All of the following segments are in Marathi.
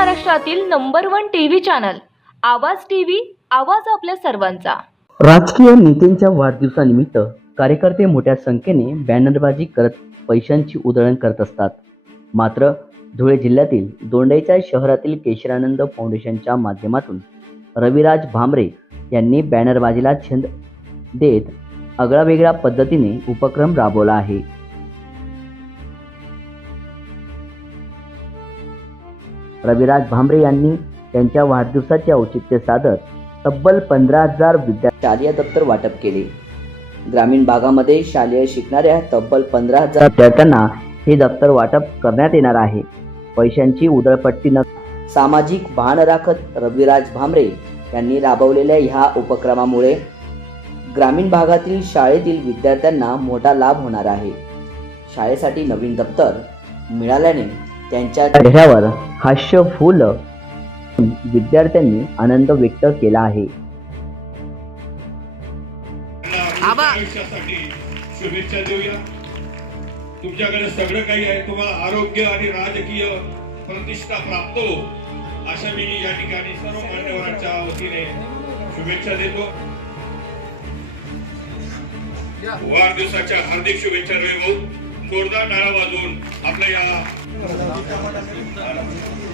महाराष्ट्रातील number one TV channel Awaaz TV Awaaz आपल्या सर्वांचा. राजकीय नेत्यांच्या वाढदिवसानिमित्त कार्यकर्ते मोठ्या संख्येने बॅनरबाजी करत पैशांची उधळण करत असतात. मात्र धुळे जिल्ह्यातील दोंडाईच्या शहरातील केशरानंद फाउंडेशनच्या माध्यमातून रविराज भांबरे यांनी बॅनरबाजीला छंद देत आगळावेगळ्या पद्धतीने उपक्रम राबवला आहे. रविराज भांबरे यांनी त्यांच्या वाढदिवसाचे औचित्य साधत तब्बल पंधरा हजार विद्या शालेय दप्तर वाटप केले. ग्रामीण भागामध्ये शालेय शिकणाऱ्या तब्बल पंधरा हजार विद्यार्थ्यांना हे दप्तर वाटप करण्यात येणार आहे. पैशांची उधळपट्टी न सामाजिक भान राखत रविराज भांबरे यांनी राबवलेल्या ह्या उपक्रमामुळे ग्रामीण भागातील शाळेतील विद्यार्थ्यांना मोठा लाभ होणार आहे. शाळेसाठी नवीन दप्तर मिळाल्याने त्यांच्या चेहऱ्यावर हास्य फुल विद्यार्थ्यांनी आनंद व्यक्त केला आहे. शुभेच्छा देऊया. तुमच्याकडे सगळं काही आहे. तुम्हाला आरोग्य आणि राजकीय प्रतिष्ठा प्राप्त हो. अशा मी या ठिकाणी सर्व मान्यवरांच्या वतीने शुभेच्छा देतो. वाढदिवसाच्या हार्दिक शुभेच्छा रे भाऊ. जोरदार टाळा वाजवून आपल्या या दोन मिनिटं.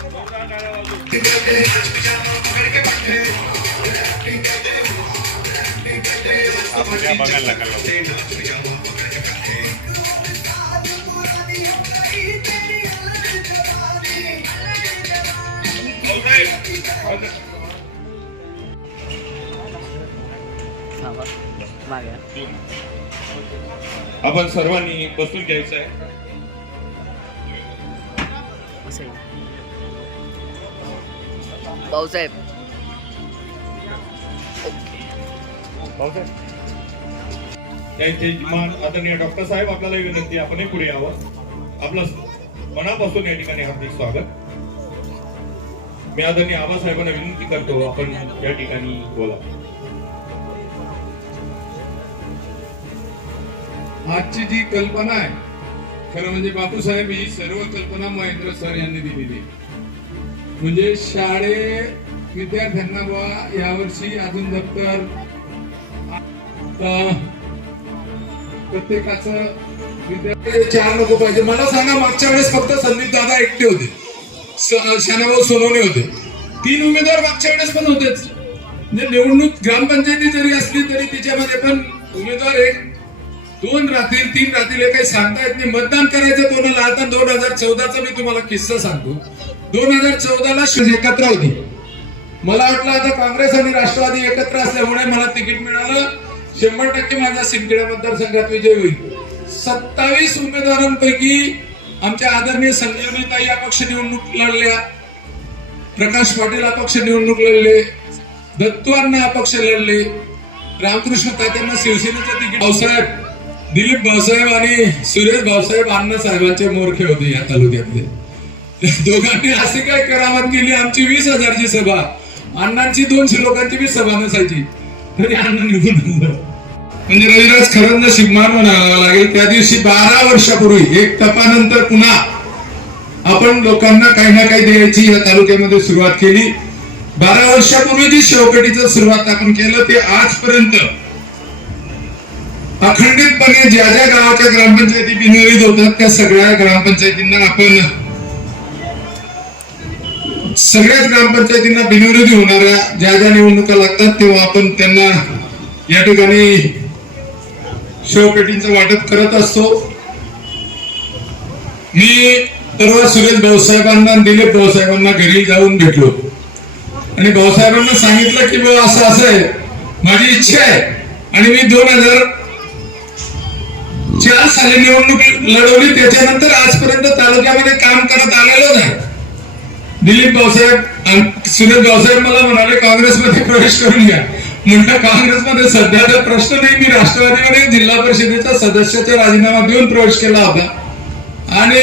जोरदार टाळ्या आपण सर्वांनी बसून घ्यायचं आहे. भाऊसाहेब. त्यांचे आदरणीय डॉक्टर साहेब आपल्याला विनंती आहे, आपणही पुढे यावं. आपलं मनापासून या ठिकाणी हार्दिक स्वागत. मी आदरणीय आबासाहेबांना विनंती करतो आपण या ठिकाणी बोला. आजची जी कल्पना आहे खरं म्हणजे बापूसाहेब ही सर्व कल्पना महेंद्र सर यांनी दिलेली म्हणजे शाळे विद्यार्थ्यांना बा यावर्षी अजून दप्तर अं, प्रत्येकाचं विद्यार्थी चार नको पाहिजे. मला सांगा मागच्या वेळेस फक्त संदीप दादा एकटे होते. स- शानाभाऊ सोनवणे होते. तीन उमेदवार मागच्या वेळेस पण होतेच म्हणजे निवडणूक ग्रामपंचायती जरी असली तरी तिच्यामध्ये पण उमेदवार एक दोन राहतील तीन राहतील हे काही सांगता येत नाही. मतदान करायचं कोणाला? आता दोन हजार चौदाचा मी तुम्हाला किस्सा सांगतो. दोन हजार चौदाला एकत्र होती. मला वाटलं आता काँग्रेस आणि राष्ट्रवादी एकत्र असल्यामुळे मला तिकीट मिळालं. शंभर टक्के माझा सिंदखेडा मतदारसंघात विजय होईल. सत्तावीस उमेदवारांपैकी आमच्या आदरणीय संजीवनीताई अपक्ष निवडणूक लढल्या. प्रकाश पाटील अपक्ष निवडणूक लढले. दत्तू अण्णा अपक्ष लढले. रामकृष्ण तात्यांना शिवसेनेचं तिकीट. भाऊसाहेब दिलीप भाऊसाहेब आणि सुरेश भाऊसाहेब अण्णा साहेबांचे मोरखे होते या तालुक्यातले. दोघांनी अशी काय करामत केली. आमची वीस हजारची सभा. अण्णांची दोनशे लोकांची वीस सभा नसायची. तरी अण्णा निघून म्हणजे रविराज खरंच नशीब म्हणावा लागेल. त्या दिवशी बारा वर्षापूर्वी एक तपानंतर पुन्हा आपण लोकांना काही ना काही द्यायची या तालुक्यामध्ये सुरुवात केली. बारा वर्षापूर्वी जी शेवकटीचं सुरुवात आपण केलं ते आजपर्यंत अखंडितपणे ज्या ज्या गावाच्या ग्रामपंचायती बिनविध होतात त्या सगळ्या ग्रामपंचायतींना आपण सगळ्याच ग्रामपंचायतींना बिनविरोधी होणाऱ्या ज्या ज्या निवडणुका लागतात तेव्हा आपण त्यांना या ठिकाणी शेवपेटींचं वाटप करत असतो. मी परवा सुरेश भाऊसाहेबांना दिलीप भाऊसाहेबांना घरी जाऊन भेटलो. आणि भाऊसाहेबांना सांगितलं की बाबा असं असं आहे. माझी इच्छा आहे. आणि मी दोन हजार चार साली निवडणूक लढवली. त्याच्यानंतर आजपर्यंत तालुक्यामध्ये काम करत आलेलो नाही. दिलीप भाऊसाहेब आणि सुरेश भाऊसाहेब मला म्हणाले काँग्रेसमध्ये प्रवेश करून घ्या. म्हणलं काँग्रेसमध्ये सध्याचा प्रश्न नाही. मी राष्ट्रवादीमध्ये जिल्हा परिषदेच्या सदस्याचा राजीनामा देऊन प्रवेश केला होता. आणि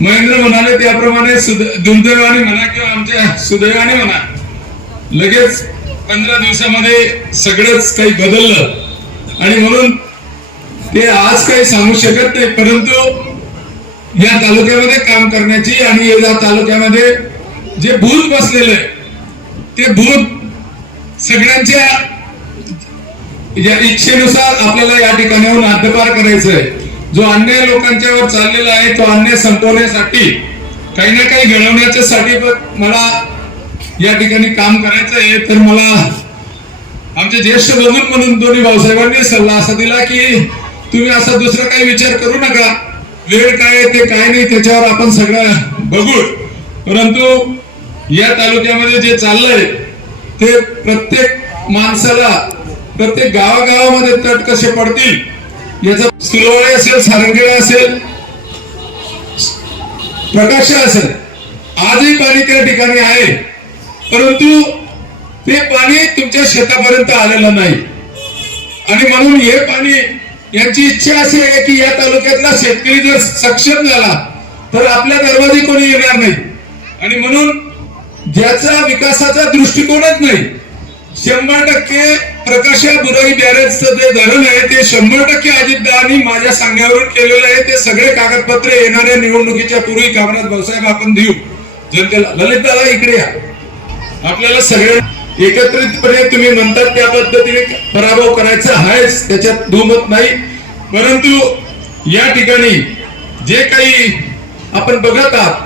महेंद्र म्हणाले त्याप्रमाणे दुर्दैवाने म्हणा किंवा आमच्या सुदैवाने म्हणा लगेच पंधरा दिवसामध्ये सगळंच काही बदललं. आणि म्हणून ते आज काही सांगू शकत नाही. परंतु या तालुक्यामध्ये काम करण्याची आणि या तालुक्यामध्ये जे भूत बसलेलं आहे ते भूत सगळ्यांच्या या इच्छेनुसार आपल्याला या ठिकाणाहून हद्दपार करायचं आहे जो अन्याय लोकांच्यावर चाललेला आहे तो अन्याय संपवण्यासाठी काही ना काही घडवण्याच्यासाठी पण मला या ठिकाणी काम करायचं आहे तर मला आमचे ज्येष्ठ बघून म्हणून दोन्ही भाऊसाहेबांनी सल्ला असा दिला की तुम्ही असा दुसरा काही विचार करू नका. वेळ काय आहे ते काय नाही त्याच्यावर आपण सगळं बघू. परंतु या तालुक्यामध्ये जे चाललंय ते प्रत्येक माणसाला प्रत्येक गावागावामध्ये तट कसे पडतील याच सुलवाडे असेल सारंगेळा असेल प्रकाश असेल आजही पाणी त्या ठिकाणी आहे. परंतु ते पाणी तुमच्या शेतापर्यंत आलेलं नाही. आणि म्हणून हे पाणी यांची इच्छा अशी आहे की या तालुक्यातला शेतकरी जर सक्षम झाला तर आपल्या दरवाजे कोणी येणार नाही. आणि म्हणून ज्याचा विकासाचा दृष्टिकोनच नाही. शंभर टक्के प्रकाशा बुराई बॅरेजचं जे धरण आहे ते शंभर टक्के अजितदारांनी माझ्या सांगण्यावरून केलेलं आहे ते सगळे कागदपत्र येणाऱ्या निवडणुकीच्या पूर्वी कामराज भाऊसाहेब आपण देऊ. जनतेला ललित दादा इकडे या. आपल्याला सगळ्या एकत्रितपणे तुम्ही म्हणतात त्या पद्धतीने पराभव करायचा आहेच त्याच्यात दुमत नाही. परंतु या ठिकाणी जे काही आपण बघत आहात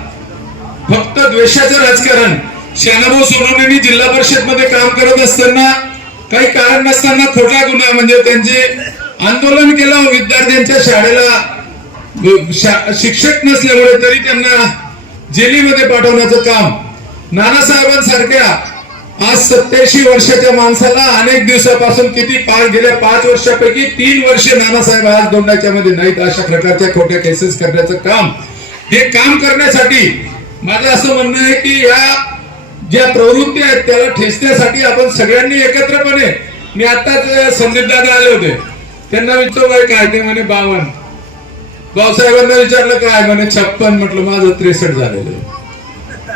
फक्त द्वेषाचं राजकारण शहाणाभाऊ सोनवणेंनी जिल्हा परिषदमध्ये काम करत असताना काही कारण नसताना खोटा गुन्हा म्हणजे त्यांचे आंदोलन केलं विद्यार्थ्यांच्या शाळेला शा- शिक्षक नसल्यामुळे तरी त्यांना जेलीमध्ये पाठवण्याचं काम. नानासाहेबांसारख्या आज सत्याऐंशी वर्षाच्या माणसाला अनेक दिवसापासून किती पाच गेल्या पाच वर्षापैकी तीन वर्षे नानासाहेब आज दोंडाच्या मध्ये नाहीत. अशा प्रकारच्या खोट्या केसेस करण्याचं काम. हे काम करण्यासाठी माझं असं म्हणणं आहे की या ज्या प्रवृत्ती आहेत त्याला ठेचण्यासाठी आपण सगळ्यांनी एकत्रपणे मी आताच संदीप दादा आले होते. त्यांना विचारलं काय ते म्हणे बावन. भाऊसाहेबांना विचारलं काय म्हणे छप्पन म्हटलं माझं त्रेसष्ट झालेलं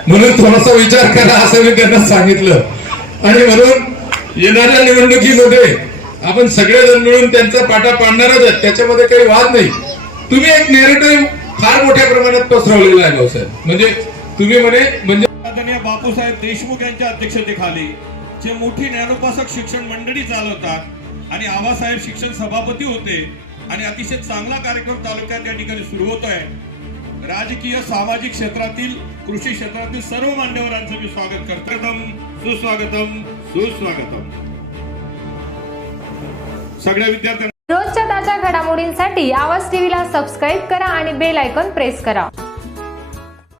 म्हणून थोडासा विचार करा असं मी त्यांना सांगितलं. आणि म्हणून येणाऱ्या निवडणुकीमध्ये आपण सगळेजण मिळून त्यांचा पाठा पाडणारच आहेत. त्याच्यामध्ये काही वाद नाही. तुम्ही एक नेरेटिव्ह फार मोठ्या प्रमाणात पसरवलेला आहे भाऊसाहेब म्हणजे तुम्ही म्हणे म्हणजे आदरणीय बापूसाहेब देशमुख यांच्या अध्यक्षतेखाली जे मोठी ज्ञानोपासक शिक्षण मंडळी चालवतात आणि आबासाहेब शिक्षण सभापती होते आणि अतिशय चांगला कार्यक्रम तालुक्यात या ठिकाणी सुरू होत आहे राजकीय सामाजिक क्षेत्रातील कृषी क्षेत्रातील सर्व मान्यवरांचं मी स्वागत करतो सुस्वागतम सुस्वागतम. सगळ्या विद्यार्थ्यांना रोजच्या ताज्या घडामोडींसाठी आवाज टीव्हीला सबस्क्राईब करा आणि बेल आयकॉन प्रेस करा.